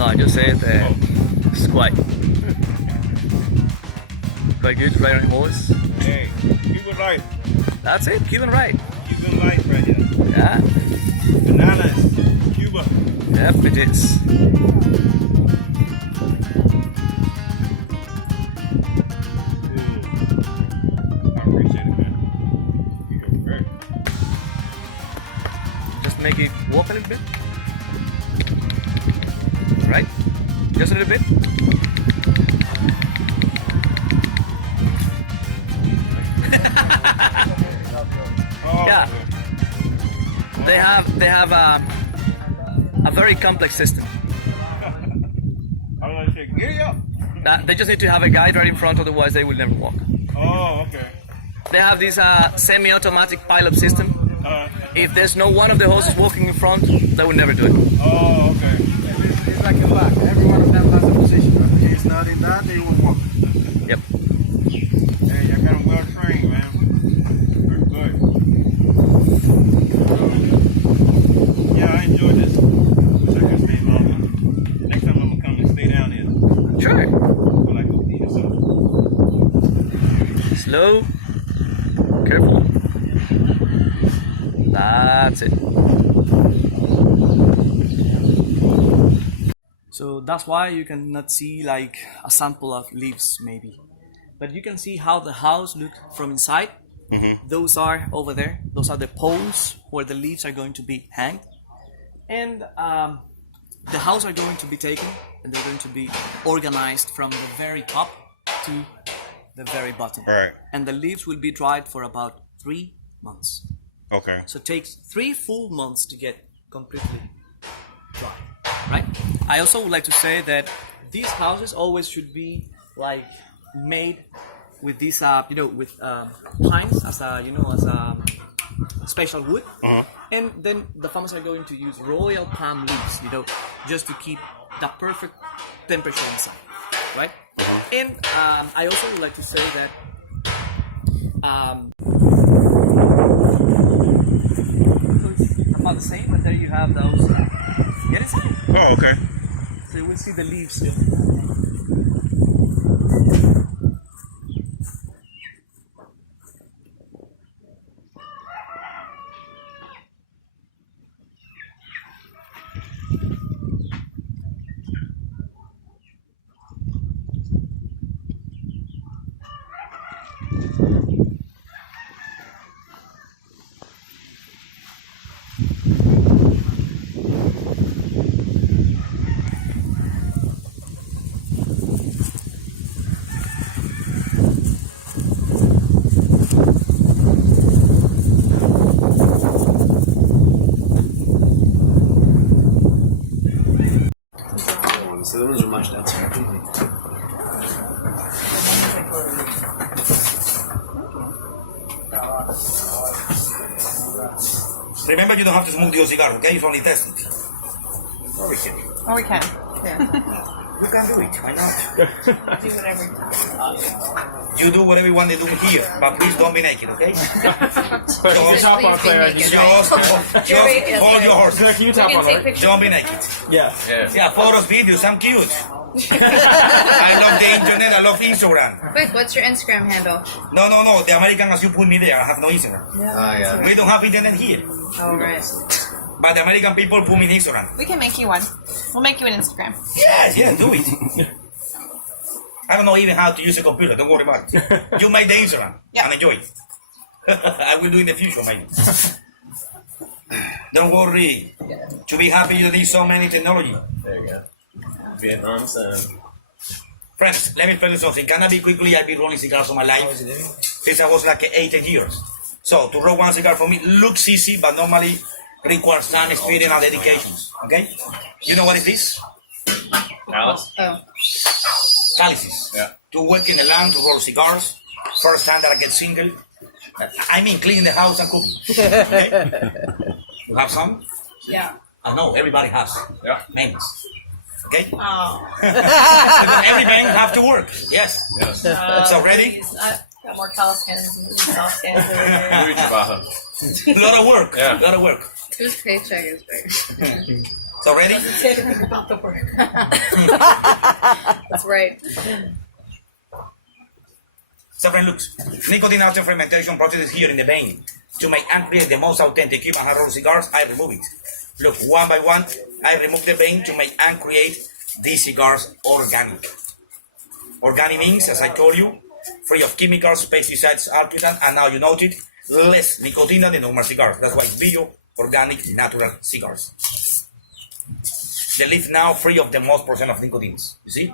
No, I just said it's quite good riding a horse. Hey, Cuban life. That's it, Cuban ride. Cuban life right here. Yeah, Bananas. Cuba. yep, it is. I appreciate it, man. You're great. Just make it walk a little bit. Right? Just a little bit. Oh, Yeah. They have a very complex system. I was gonna say, giddy up. They just need to have a guide right in front, otherwise they will never walk. Oh, okay. They have this semi-automatic pilot system. If there's no one of the horses walking in front, they will never do it. Oh, okay. It's like a lock. Every one of them has a position. If he's not in that, they will walk. Yep. Hey, y'all got them well trained, man. Very good. Yeah, I enjoyed this. Wish I could stay longer. Next time I'm gonna come and stay down here. Sure. I like to see yourself. Slow. Careful. That's it. So that's why you cannot see like a sample of leaves maybe. But you can see how the house looks from inside. Those are over there. Those are the poles where the leaves are going to be hanged. And the house are going to be taken and they're going to be organized from the very top to the very bottom. Right. And the leaves will be dried for about 3 months. Okay. So it takes 3 full months to get completely dry, right? I also would like to say that these houses always should be like made with this, with pines as a, as a special wood. And then the farmers are going to use royal palm leaves, just to keep the perfect temperature inside, right? And I also would like to say that about the same, but there you have those. Get it? Oh, okay. So you will see the leaves still. So those are much denser. Remember, you don't have to smoke your cigar, okay? It's only tested. Or we can. Or we can. Yeah. You can do it, why not? Do whatever. You do whatever you want to do here, but please don't be naked, okay? Just softball please be player, naked, Just, right? just hold your horse. Can you We tap can on take it? pictures. Don't be naked. Yeah. Yeah, photos, videos, I'm cute. I love the internet, I love Instagram. Wait, what's your Instagram handle? No, the American as you put me there, I have no Instagram. Ah, yeah. We don't have internet here. Oh, right. But the American people put me in Instagram. We can make you one. We'll make you an Instagram. Yes, do it. I don't know even how to use a computer, don't worry about it. You make the Instagram and enjoy it. I will do in the future, maybe. Don't worry. To be happy, you need so many technology. There you go. Vietnam, so. Friends, let me tell you something. Can I be quickly? I've been rolling cigars all my life since I was like 18 years. So to roll one cigar for me looks easy, but normally requires time, experience, and dedication. Okay? You know what it is? Alice? Oh. Chalices. Yeah. To work in the land, to roll cigars. First time that I get single. I mean, cleaning the house and cooking. Okay? You have some? Yeah. I know, everybody has. Yeah. Men. Okay? Oh. Every man have to work. Yes. Yes. So ready? Got more Caliskins and soft skins over here. Luigi Baja. A lot of work. Yeah. A lot of work. Whose paycheck is bigger? So ready? That's right. So friend, look, nicotine after fermentation process is here in the vein. To make and create the most authentic Cuban hard roll cigars, I remove it. Look, one by one, I remove the vein to make and create these cigars organic. Organic means, as I told you, free of chemicals, pesticides, alcohol, and now you noted, less nicotine than the normal cigars. That's why bio, organic, natural cigars. The leaf now free of the most percent of nicotines. You see?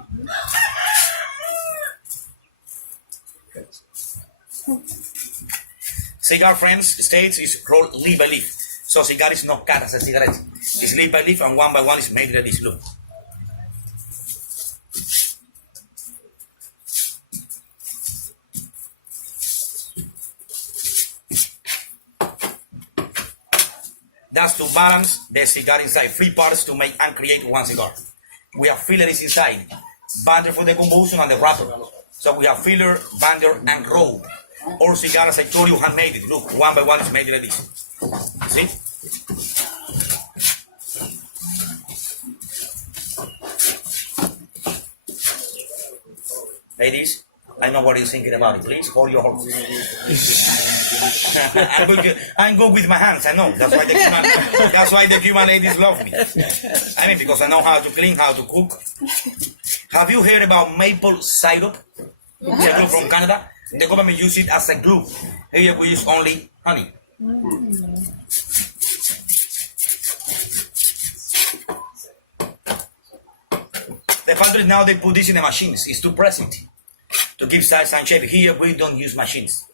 Cigar friends states is rolled leaf by leaf. So cigar is not cut as a cigarette. It's leaf by leaf and one by one is made like this. Look. That's to balance the cigar inside. 3 parts to make and create one cigar. We have fillers inside. Binder for the combustion and the wrapper. So we have filler, binder, and roll. All cigars, as I told you, handmade it. Look, one by one is made like this. See? Ladies, I know what you're thinking about it. Please hold your horses. I'm good with my hands. I know. That's why the Cuban ladies love me. I mean, because I know how to clean, how to cook. Have you heard about maple syrup? It's a glue from Canada. The government uses it as a glue. Here we use only honey. The factory now they put this in the machines. It's to press it, to give size and shape. Here we don't use machines.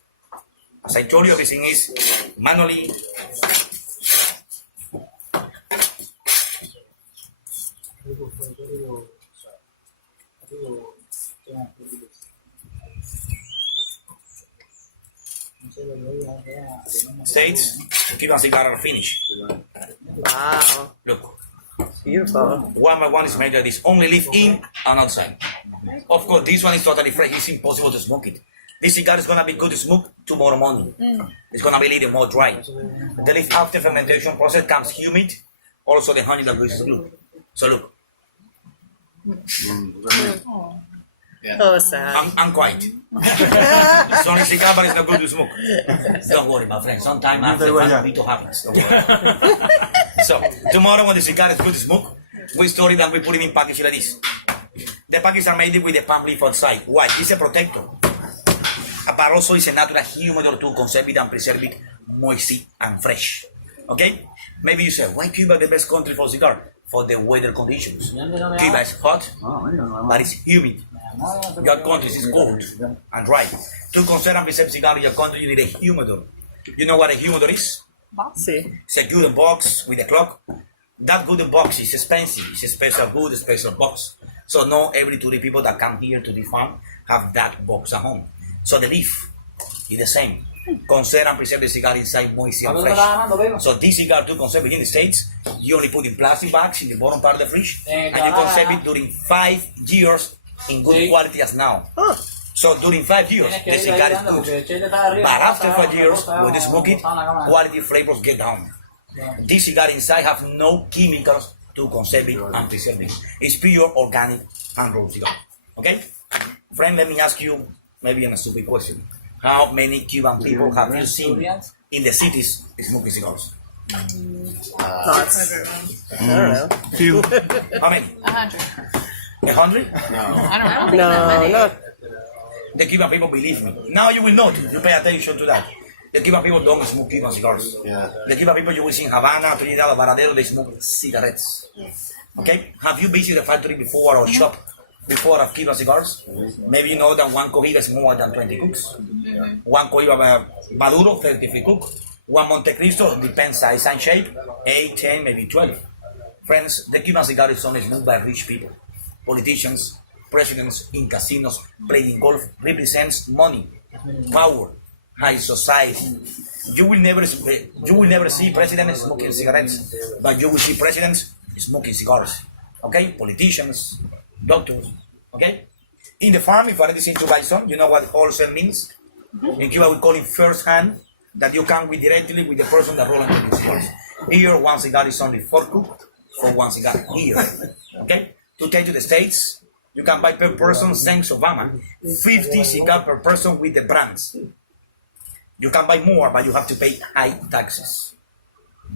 As I told you, everything is manually. States, Cuban cigar are finished. Wow. Look, Beautiful. one by one is made like this. Only leaf in and outside. Of course, this one is totally fresh. It's impossible to smoke it. This cigar is gonna be good to smoke tomorrow morning. It's gonna be a little more dry. The leaf after fermentation process comes humid. Also the honey that produces glue. So look, Oh, sad. I'm quiet. It's only cigar, but it's not good to smoke. Don't worry, my friend. Sometime after it happens. Don't worry. So tomorrow when the cigar is good to smoke, we store it and we put it in package like this. The packages are made with the palm leaf outside. Why? It's a protector. But also it's a natural humidor to conserve it and preserve it moist and fresh. Okay? Maybe you say, why Cuba the best country for cigar? For the weather conditions. Cuba is hot, but it's humid. Your country is cold and dry. To conserve and preserve cigar in your country, you need a humidor. You know what a humidor is? See. It's a wooden box with a clock. That wooden box is expensive. It's a special wood, a special box. So not every 2 people that come here to the farm have that box at home. So the leaf is the same. Conserve and preserve the cigar inside moist and fresh. So this cigar to conserve it in the States, you only put in plastic bags in the bottom part of the fridge, and you conserve it during 5 years in good quality as now. So during 5 years, the cigar is good. But after 5 years, when you smoke it, quality flavors get down. This cigar inside have no chemicals to conserve it and preserve it. It's pure organic hand-rolled cigar. Okay? Friend, let me ask you maybe a stupid question. How many Cuban people have you seen in the cities smoking cigars? Lots. I don't know. Few. How many? 100. 100? I don't know. No, not. The Cuban people believe me. Now you will know. You pay attention to that. The Cuban people don't smoke Cuban cigars. Yeah. The Cuban people you will see in Havana, Trinidad, Varadero, they smoke cigarettes. Okay? Have you visited a factory before or shop before of Cuban cigars? Maybe you know that one Cohiba is more than 20 cooks. One Cohiba Maduro, 33 cook. One Montecristo, depends size and shape, 8, 10, maybe 12. Friends, the Cuban cigar is only smoked by rich people. Politicians, presidents in casinos, playing golf, represents money, power, high society. You will never see presidents smoking cigarettes, but you will see presidents smoking cigars. Okay? Politicians, doctors. Okay? In the farm, if you are listening to buy some, you know what wholesale means? In Cuba, we call it first hand, that you come with directly with the person that rolls the cigars. Here, one cigar is only 4 cook, for one cigar here. Okay? To take to the States, you can buy per person, thanks Obama, 50 cigars per person with the brands. You can buy more, but you have to pay high taxes.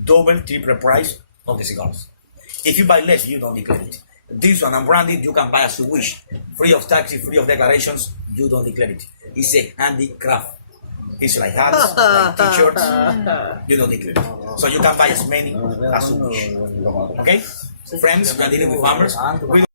Double, triple price of the cigars. If you buy less, you don't declare it. This one, unbranded, you can buy as you wish. Free of taxes, free of declarations, you don't declare it. It's a handicraft. It's like hats, like t-shirts, you don't declare it. So you can buy as many as you wish. Okay? Friends, we are dealing with farmers. We don't